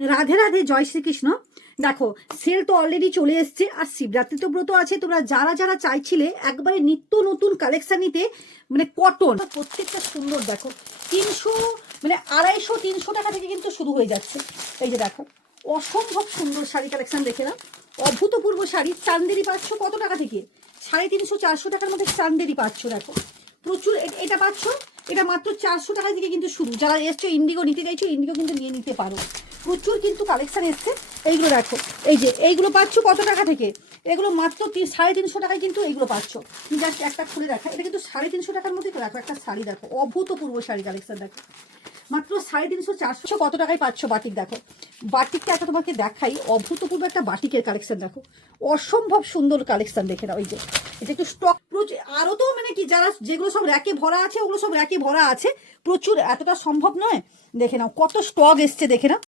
রাধে রাধে, জয় শ্রীকৃষ্ণ। দেখো, সেল তো অলরেডি চলে এসছে, আর শিবরাত্রি তো ব্রত আছে। তোমরা যারা যারা চাইছিলে একবারে নিত্য নতুন কালেকশন নিতে, মানে কটন প্রত্যেকটা সুন্দর, দেখো 300 মানে 250-300 টাকা থেকে কিন্তু শুরু হয়ে যাচ্ছে। এই যে দেখো, অসম্ভব সুন্দর শাড়ি কালেকশন দেখে না, অভূতপূর্ব শাড়ি। চান্দেরি পাচ্ছ কত টাকা থেকে? 350-400 টাকার মধ্যে চান্দেরি পাচ্ছ। দেখো প্রচুর, এটা পাচ্ছ, এটা মাত্র 400 টাকা থেকে কিন্তু শুরু। যারা এসছো ইন্ডিগো নিতে চাইছো, ইন্ডিগো কিন্তু নিয়ে নিতে পারো। প্রচুর কিন্তু কালেকশন এসছে। এইগুলো দেখো, এই যে এইগুলো পাচ্ছ কত টাকা থেকে? এগুলো মাত্র 350 টাকায় কিন্তু এইগুলো পাচ্ছ। জাস্ট একটা খুলে দেখা, এটা কিন্তু 350 টাকার মধ্যে। দেখো একটা শাড়ি, দেখো অভূতপূর্ব শাড়ি কালেকশন, দেখো মাত্র 350-400 কত টাকায় পাচ্ছ বাটিক। দেখো বাটিকটা একটা তোমাকে দেখাই, অভূতপূর্ব একটা বাটিকের কালেকশন, দেখো অসম্ভব সুন্দর কালেকশন দেখে নাও। এই যে এটা একটু স্টক আরও তো মানে কি, যারা যেগুলো সব র্যাকে ভরা আছে ওগুলো সব র্যাকে ভরা আছে প্রচুর, এতটা সম্ভব নয়। দেখে নাও কত স্টক এসছে, দেখে নাও